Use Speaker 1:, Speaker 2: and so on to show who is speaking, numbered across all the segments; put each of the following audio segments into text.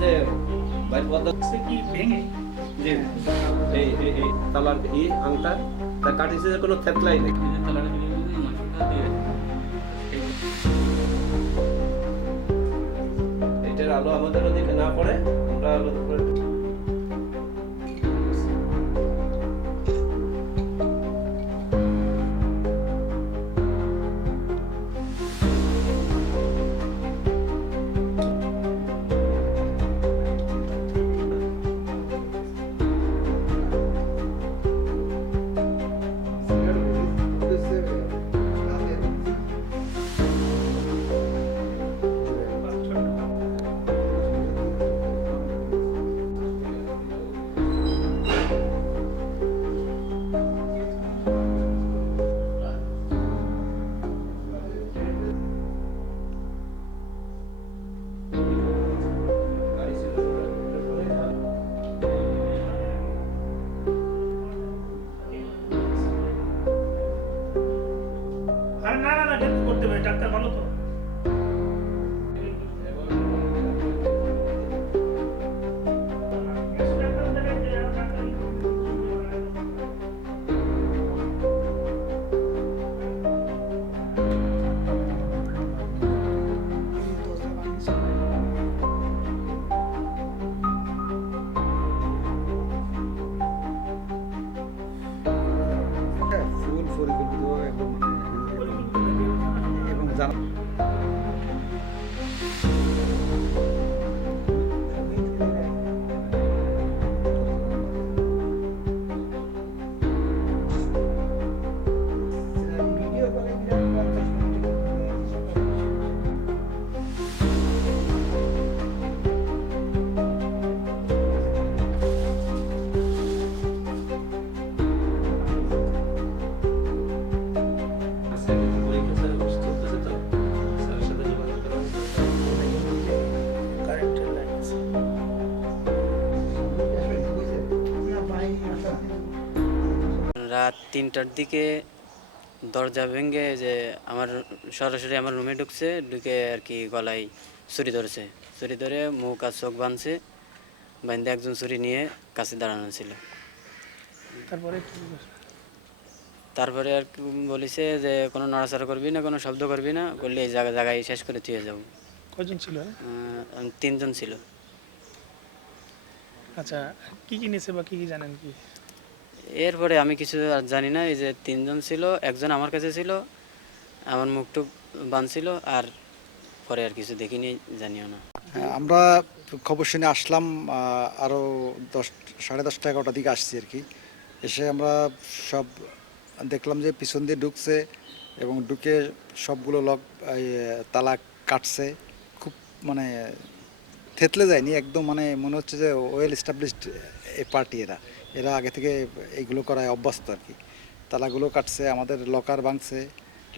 Speaker 1: যে বাইর পদ্মা
Speaker 2: কি ভেঙে?
Speaker 1: যে এই এই এই তালার এই আংটা তা কাটিছে যে কোনো থেতলাই নেই। এটার আলো আমাদের ওদিকে না পড়ে আমরা আলো
Speaker 2: করতে পারি ডাক্তার ভালো তো?
Speaker 3: রাত তিনটার দিকে দরজা ভেঙে যে আমার সরাসরি আমার রুমে ঢুকছে ঢুকে আর কি গলায় ছুরি ধরেছে। ছুরি ধরে মুখ আর চোখ বাঁধছে বাঁধতে একজন ছুরি নিয়ে কাছে দাঁড়ানো ছিল।
Speaker 2: তারপরে
Speaker 3: তারপরে আর কি বলেছে যে কোনো নড়াচড়া করবি না কোনো শব্দ করবি না করলে এই জায়গা জায়গায় শেষ করে তুই যাব।
Speaker 2: কজন ছিল?
Speaker 3: তিনজন ছিল।
Speaker 2: আচ্ছা কি কি নিয়েছে বা কি কি জানেন কি?
Speaker 3: এরপরে আমি কিছু আর জানি না এই যে তিনজন ছিল একজন আমার কাছে ছিল আমার মুখটুক বাঁধছিল আর পরে আর কিছু দেখিনি জানিও না।
Speaker 4: হ্যাঁ, আমরা খবর শুনে আসলাম আরও দশ সাড়ে দশটা এগারোটার দিকে আসছি আর কি। এসে আমরা সব দেখলাম যে পিছন দিয়ে ঢুকছে এবং ঢুকে সবগুলো লক তালা কাটছে। খুব মানে থেতলে যায়নি, একদম মানে মনে হচ্ছে যে ওয়েল এস্টাবলিশড এ পার্টি এরা। এরা আগে থেকে এইগুলো করায় অভ্যস্ত আর কি। তালাগুলো কাটছে, আমাদের লকার ভাঙছে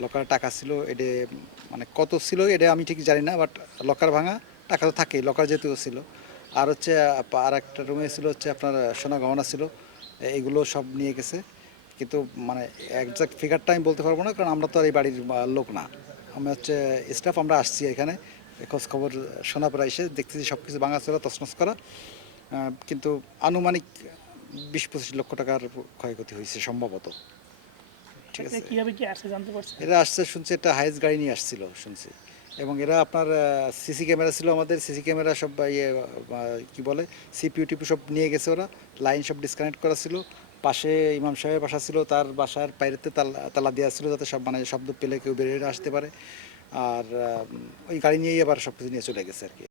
Speaker 4: লকার টাকা ছিল এটা মানে কত ছিল এটা আমি ঠিক জানি না বাট লকার ভাঙা টাকা তো থাকেই লকার যেহেতু ছিল। আর হচ্ছে আর একটা রুমে ছিল হচ্ছে আপনার সোনা গহনা ছিল এইগুলো সব নিয়ে গেছে। কিন্তু মানে একজাক্ট ফিগারটা আমি বলতে পারব না, কারণ আমরা তো আর এই বাড়ির লোক না। আমি হচ্ছে স্টাফ আমরা আসছি এখানে খোঁজ খবর শোনা পরে এসে দেখতেছি সব কিছু ভাঙাচোরা তছনছ করা। কিন্তু আনুমানিক বিশ পঁচিশ লক্ষ টাকার ক্ষয়ক্ষতি হয়েছে সম্ভবত। ঠিক আছে।
Speaker 2: কীভাবে কি আসছে জানতে পারছেন?
Speaker 4: এরা আসছে শুনছি একটা হাইস গাড়ি নিয়ে আসছিল শুনছি। এবং এরা আপনার সিসি ক্যামেরা ছিল আমাদের সিসি ক্যামেরা সব ইয়ে কি বলে সিপিউ টিপি সব নিয়ে গেছে ওরা। লাইন সব ডিসকানেক্ট করা ছিল। পাশে ইমাম সাহেবের বাসা ছিল তার বাসার বাইরেতে তালা তালা দেওয়া ছিল যাতে সব মানে শব্দ পেলে কেউ বেরিয়ে আসতে পারে। আর ওই গাড়ি নিয়েই আবার সব কিছু নিয়ে চলে গেছে আর কি।